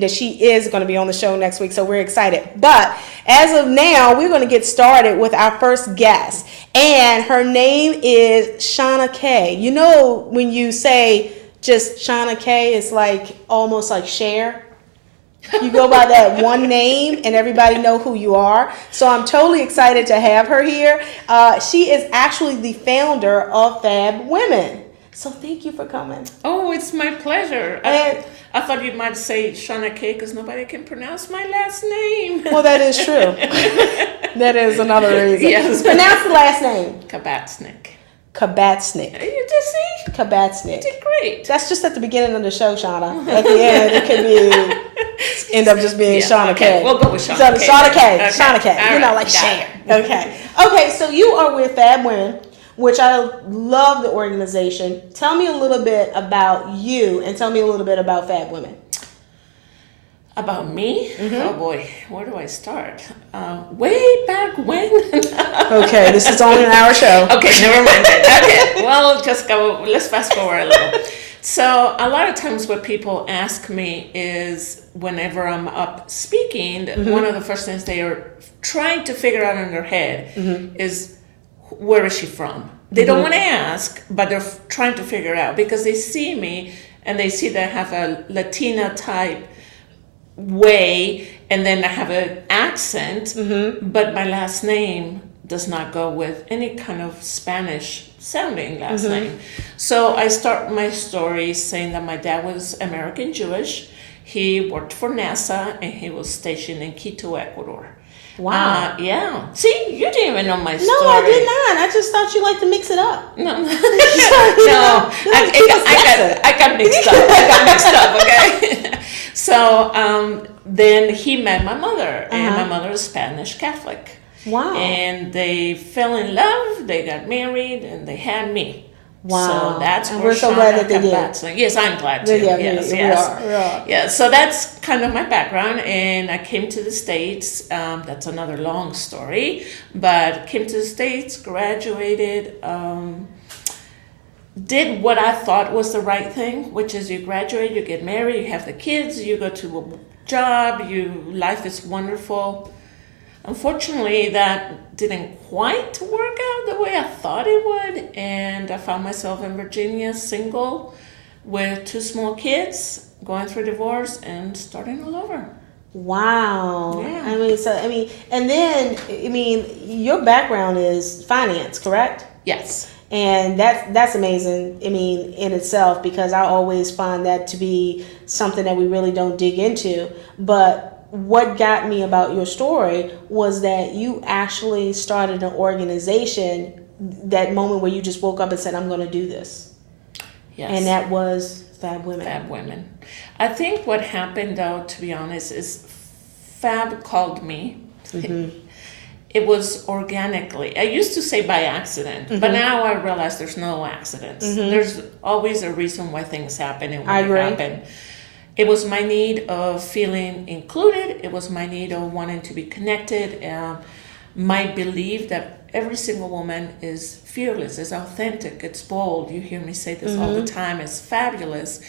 that she is going to be on the show next week, so we're excited. But as of now, we're going to get started with our first guest, and her name is Shanna K. You know, when you say just Shanna K, it's like almost like Cher. You go by that one name and everybody know who you are. So I'm totally excited to have her here. She is actually the founder of Fabwomen. So thank you for coming. Oh, it's my pleasure. I thought you might say Shanna K because nobody can pronounce my last name. Well, that is true. That is another reason. Yes. Pronounce the last name. Kabatsnik. You just see? Kabatsnik. You did great. That's just at the beginning of the show, Shanna. At the end, it could be end up just being Shanna okay. K. We'll go with Shanna K. Shanna K. Okay. Shanna K. All You know, right. like Cher. Okay. Okay, so you are with Fabwomen, which I love the organization. Tell me a little bit about you and tell me a little bit about Fabwomen. About me? Mm-hmm. Oh boy, where do I start? Way back when? Okay, this is only an hour show. Okay, never mind that. Okay, well, let's fast forward a little. So a lot of times what people ask me is whenever I'm up speaking, one of the first things they are trying to figure out in their head is, where is she from? They don't want to ask, but they're trying to figure it out because they see me and they see that I have a Latina type way and then I have an accent, but my last name does not go with any kind of Spanish sounding last name. So I start my story saying that my dad was American Jewish. He worked for NASA and he was stationed in Quito, Ecuador. Wow. Yeah. See, you didn't even know my story. No, I did not. I just thought you liked to mix it up. No. No. I got mixed up, okay? So then he met my mother, and my mother is Spanish Catholic. Wow. And they fell in love, they got married, and they had me. Wow. So that's and where we're so glad that they did. Yes, I'm glad too. Yeah, yes. We are. Yeah, so that's kind of my background, and I came to the States. That's another long story, but came to the States, graduated, did what I thought was the right thing, which is you graduate, you get married, you have the kids, you go to a job, life is wonderful. Unfortunately, that didn't quite work out the way I thought it would, and I found myself in Virginia, single, with 2 small kids, going through divorce, and starting all over. Wow. Yeah. And then your background is finance, correct? Yes. And that's amazing, in itself, because I always find that to be something that we really don't dig into. But what got me about your story was that you actually started an organization, that moment where you just woke up and said, I'm going to do this. Yes. And that was Fabwomen. Fabwomen. I think what happened, though, to be honest, is Fab called me. It was organically. I used to say by accident, but now I realize there's no accidents. There's always a reason why things happen and when they happen. It was my need of feeling included. It was my need of wanting to be connected. My belief that every single woman is fearless, is authentic, it's bold. You hear me say this all the time. It's fabulous.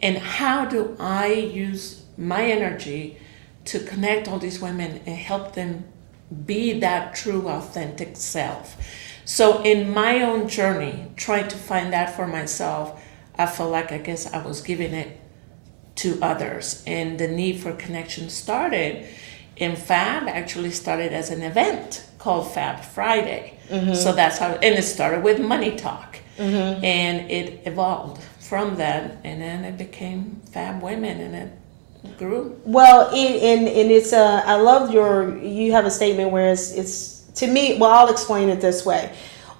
And how do I use my energy to connect all these women and help them be that true, authentic self? So in my own journey, trying to find that for myself, I felt like I guess I was giving it to others, and the need for connection started. And Fab actually started as an event called Fab Friday. So that's how, and it started with money talk, and it evolved from that, and then it became Fabwomen, and it grew. Well, and it's I love you have a statement where it's to me. Well, I'll explain it this way.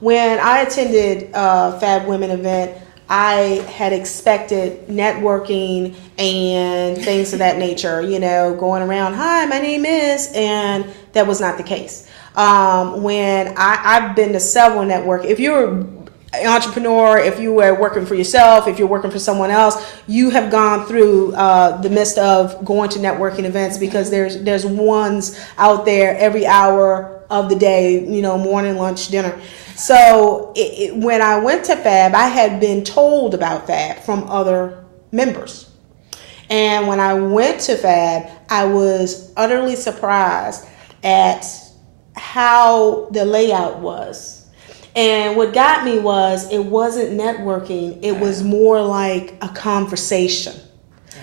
When I attended Fabwomen event, I had expected networking and things of that nature, going around, hi, my name is, and that was not the case. When I've been to several network, if you're an entrepreneur, if you were working for yourself, if you're working for someone else, you have gone through the midst of going to networking events, because there's ones out there every hour of the day, morning, lunch, dinner. So when I went to Fab, I had been told about Fab from other members. And when I went to Fab, I was utterly surprised at how the layout was. And what got me was it wasn't networking, it was more like a conversation.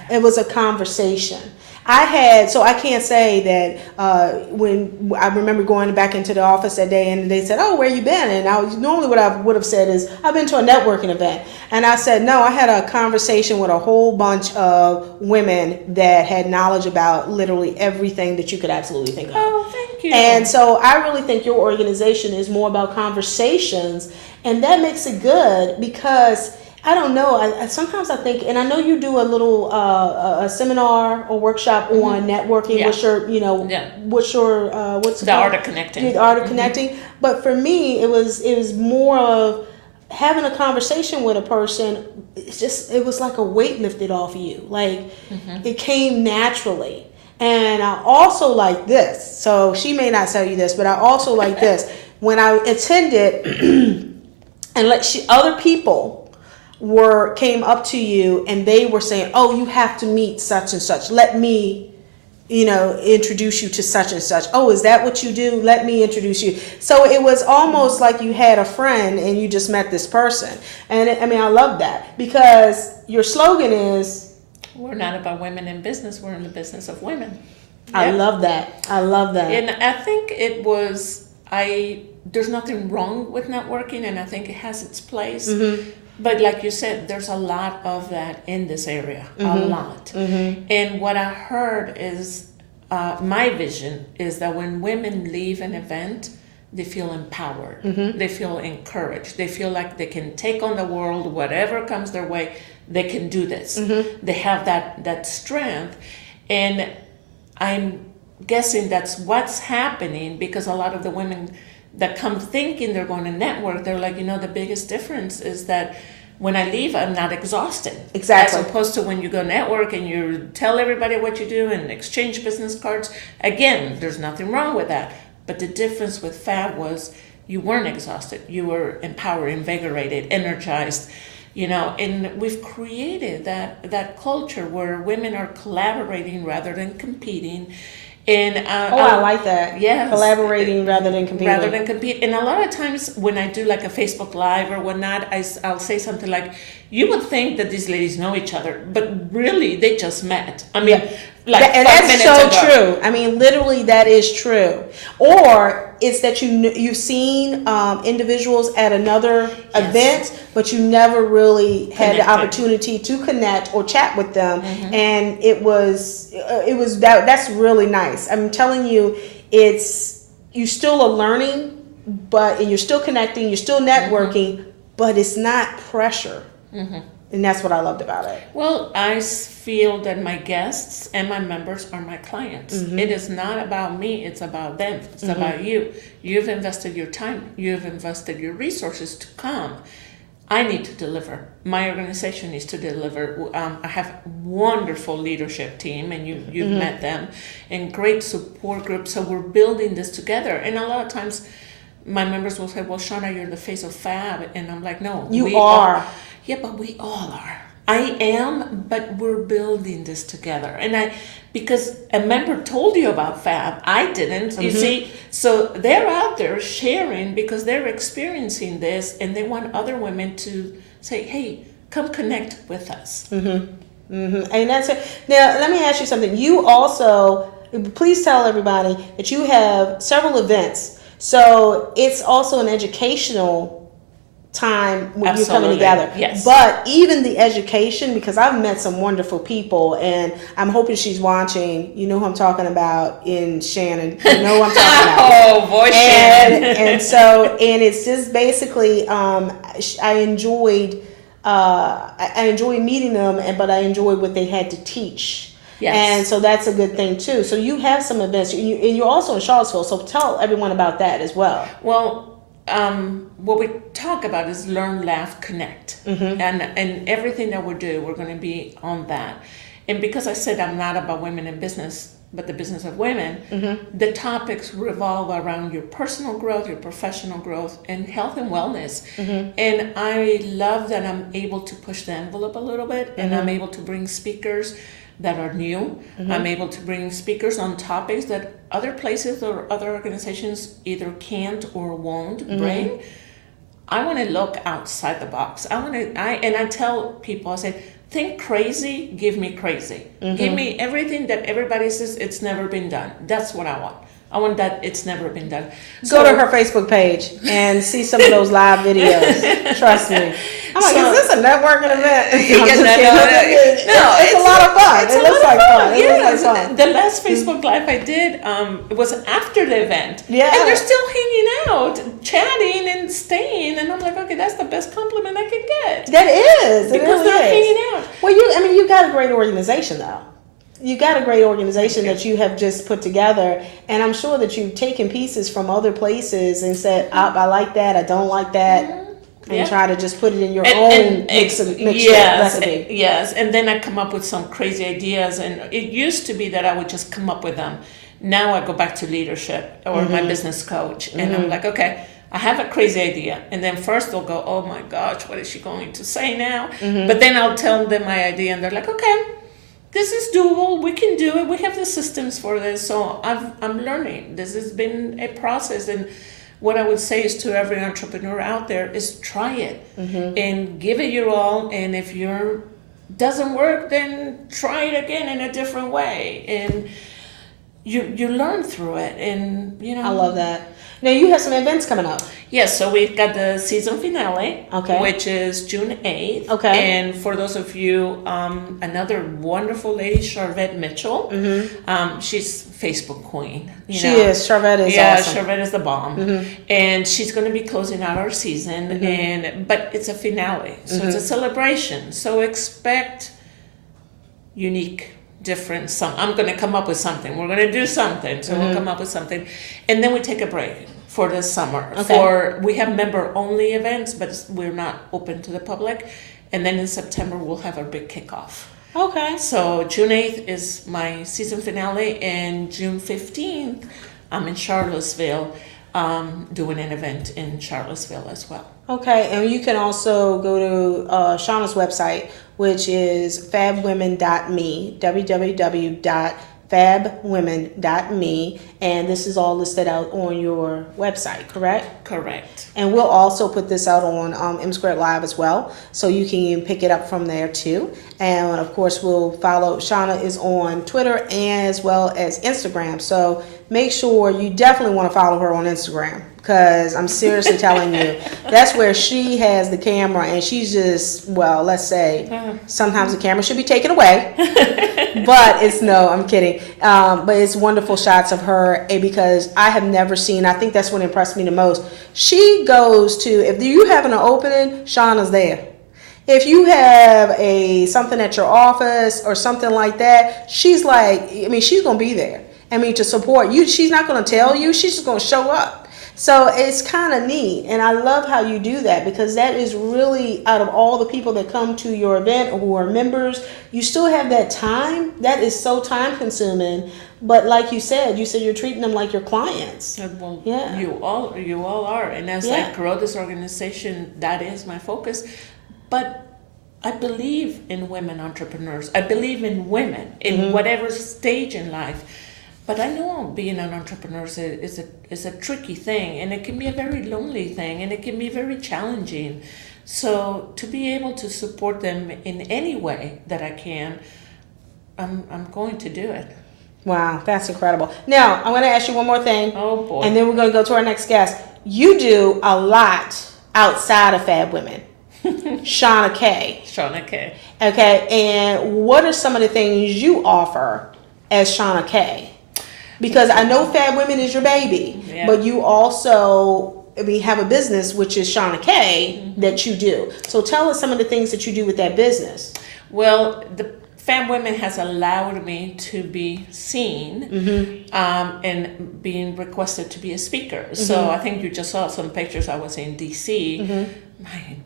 It was a conversation. I can't say that when I remember going back into the office that day and they said, "Oh, where you been?" And normally what I would have said is, "I've been to a networking event." And I said, "No, I had a conversation with a whole bunch of women that had knowledge about literally everything that you could absolutely think of." Oh, thank you. And so I really think your organization is more about conversations, and that makes it good because I don't know. I sometimes I think, and I know you do a little a seminar or workshop on networking. Yeah. What's your, what's your what's it The called? art of connecting. The art of connecting. But for me, it was more of having a conversation with a person. It was like a weight lifted off of you. Like it came naturally. And I also like this. So she may not tell you this, but I also like this. When I attended, and other people came up to you and they were saying, "Oh, you have to meet such and such. Let me, introduce you to such and such. Oh, is that what you do? Let me introduce you." So it was almost like you had a friend and you just met this person. And I love that because your slogan is, "We're not about women in business. We're in the business of women." I love that. I love that. And I think there's nothing wrong with networking, and I think it has its place. But like you said, there's a lot of that in this area, a lot. And what I heard is, my vision is that when women leave an event, they feel empowered, they feel encouraged, they feel like they can take on the world, whatever comes their way, they can do this. They have that strength. And I'm guessing that's what's happening because a lot of the women that come thinking they're going to network, they're like, the biggest difference is that when I leave, I'm not exhausted. Exactly. As opposed to when you go network and you tell everybody what you do and exchange business cards. Again, there's nothing wrong with that. But the difference with Fab was you weren't exhausted. You were empowered, invigorated, energized. And we've created that culture where women are collaborating rather than competing. And I like that. Yes. Collaborating rather than competing. Rather than compete. And a lot of times when I do like a Facebook Live or whatnot, I'll say something like, "You would think that these ladies know each other, but really they just met." And that's so true. Literally that is true. Or it's that you've seen individuals at another event, but you never really had the opportunity to connect or chat with them, and it was that's really nice. I'm telling you, you still are learning, and you're still connecting, you're still networking, but it's not pressure. And that's what I loved about it. Well, I feel that my guests and my members are my clients. It is not about me, it's about them. It's about you. You've invested your time, you've invested your resources to come. I need to deliver. My organization needs to deliver. I have a wonderful leadership team, and you've met them, and great support groups. So we're building this together. And a lot of times my members will say, "Well, Shanna, you're the face of Fab." And I'm like, "No, we are. Yeah, but we all are. I am, but we're building this together." And because a member told you about Fab, I didn't, you see. So they're out there sharing because they're experiencing this, and they want other women to say, "Hey, come connect with us." And that's it. Now, let me ask you something. You also, please tell everybody that you have several events. So it's also an educational time when you're coming together. Yes. But even the education, because I've met some wonderful people, and I'm hoping she's watching. You know who I'm talking about in Shannon. You know who I'm talking about. Oh, boy, Shannon. And it's just basically, I enjoyed meeting them, but I enjoyed what they had to teach. Yes. And so that's a good thing too. So you have some events, and you're also in Charlottesville. So tell everyone about that as well. Well, what we talk about is learn, laugh, connect, and everything that we do, we're going to be on that. And because I said I'm not about women in business, but the business of women, the topics revolve around your personal growth, your professional growth, and health and wellness. And I love that I'm able to push the envelope a little bit, and I'm able to bring speakers that are new. I'm able to bring speakers on topics that other places or other organizations either can't or won't bring. I want to look outside the box. I tell people, I say, think crazy, give me crazy. Give me everything that everybody says it's never been done. That's what I want. I want that it's never been done. Go to her Facebook page and see some of those live videos. Trust me. I'm like, is this a networking event? It's a lot of fun. It looks like fun. It looks like fun. The last Facebook Live I did, it was after the event. Yeah. And they're still hanging out, chatting and staying. And I'm like, okay, that's the best compliment I can get. That is. Because they're hanging out. Well, you got a great organization, though. You got a great organization that you have just put together, and I'm sure that you've taken pieces from other places and said, I like that, I don't like that, and try to just put it in your own mixed recipe. Yes, and then I come up with some crazy ideas, and it used to be that I would just come up with them. Now I go back to leadership or my business coach, and I'm like, okay, I have a crazy idea. And then first they'll go, oh my gosh, what is she going to say now? But then I'll tell them my idea, and they're like, okay, this is doable. We can do it. We have the systems for this. So I'm learning. This has been a process. And what I would say is to every entrepreneur out there is try it and give it your all. And if your doesn't work, then try it again in a different way. And you learn through it. And I love that. Now you have some events coming up. Yes, so we've got the season finale, which is June 8th. Okay. And for those of you, another wonderful lady, Charvette Mitchell. She's Facebook queen. She is. Charvette is awesome. Yeah, Charvette is the bomb. And she's going to be closing out our season. But it's a finale, so it's a celebration. So expect unique, different. I'm going to come up with something. We're going to do something. So we'll come up with something. And then we take a break for the summer. We have member-only events, but we're not open to the public. And then in September, we'll have our big kickoff. Okay. So June 8th is my season finale, and June 15th, I'm in Charlottesville doing an event in Charlottesville as well. Okay, and you can also go to Shanna's website, which is fabwomen.me, www.fabwomen.me, and this is all listed out on your website, correct? Correct. And we'll also put this out on M2 Live as well, so you can pick it up from there too. And of course, we'll follow. Shanna is on Twitter as well as Instagram, so make sure you definitely want to follow her on Instagram, because I'm seriously telling you, that's where she has the camera, and she's just, well, let's say, sometimes the camera should be taken away, but I'm kidding. But it's wonderful shots of her, because I have never seen, I think that's what impressed me the most. She goes to, if you have an opening, Shanna's there. If you have something at your office or something like that, she's like, she's going to be there. To support you. She's not going to tell you, she's just going to show up. So it's kind of neat, and I love how you do that, because that is really, out of all the people that come to your event or who are members, you still have that time. That is so time consuming, but like you said you're treating them like your clients. Well, yeah. You all are, and as I grow this organization, that is my focus. But I believe in women entrepreneurs. I believe in women in whatever stage in life. But I know being an entrepreneur is a tricky thing, and it can be a very lonely thing, and it can be very challenging. So to be able to support them in any way that I can, I'm going to do it. Wow, that's incredible. Now, I'm going to ask you one more thing. Oh, boy. And then we're going to go to our next guest. You do a lot outside of Fabwomen. Shanna K. Shanna K. Okay, and what are some of the things you offer as Shanna K? Because I know Fabwomen is your baby, but you also have a business, which is Shanna K, that you do. So tell us some of the things that you do with that business. Well, the Fabwomen has allowed me to be seen and being requested to be a speaker. So I think you just saw some pictures. I was in D.C.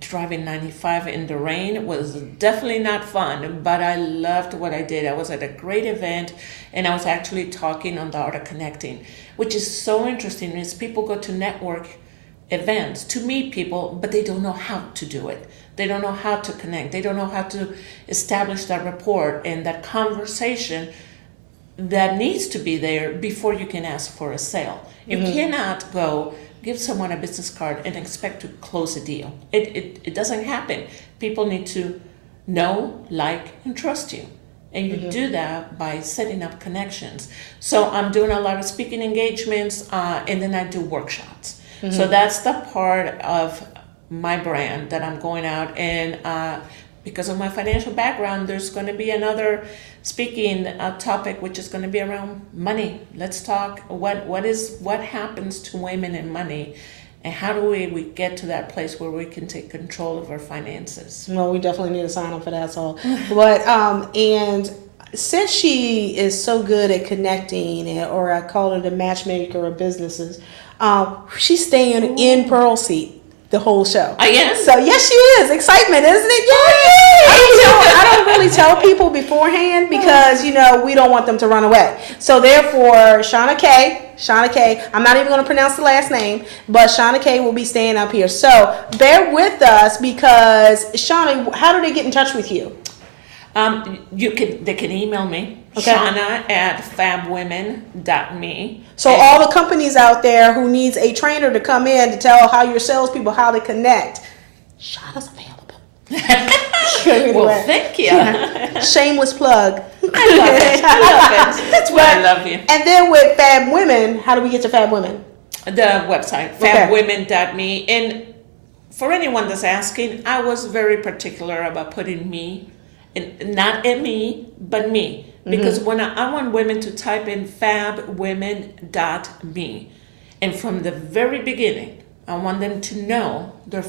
Driving 95 in the rain was definitely not fun, but I loved what I did. I was at a great event, and I was actually talking on the art of connecting, which is so interesting. Is people go to network events to meet people, but they don't know how to do it. They don't know how to connect. They don't know how to establish that rapport and that conversation that needs to be there before you can ask for a sale. You cannot go give someone a business card and expect to close a deal. It doesn't happen. People need to know, like, and trust you. And you do that by setting up connections. So I'm doing a lot of speaking engagements, and then I do workshops. So that's the part of my brand that I'm going out, and because of my financial background, there's going to be another speaking topic, which is going to be around money. Let's talk what happens to women in money, and how do we get to that place where we can take control of our finances. Well, we definitely need to sign up for that. So, but and since she is so good at connecting, or I call her the matchmaker of businesses, she's staying in Pearl seat the whole show. I am. So yes, she is. Excitement, isn't it? Yay! I don't really tell people beforehand because we don't want them to run away. So therefore, Shanna K, I'm not even going to pronounce the last name, but Shanna K will be staying up here. So bear with us because Shanna, how do they get in touch with you? They can email me, Okay. Shanna@Fabwomen.me. So all the companies out there who needs a trainer to come in to tell how your salespeople how to connect, Shanna's available. Well, thank you. Shameless plug. I love it. That's why I love you. And then with Fabwomen, how do we get to Fabwomen? The website, Fabwomen.me. And for anyone that's asking, I was very particular about putting me, and not me, but me. Because when I want women to type in Fabwomen.me. And from the very beginning, I want them to know they're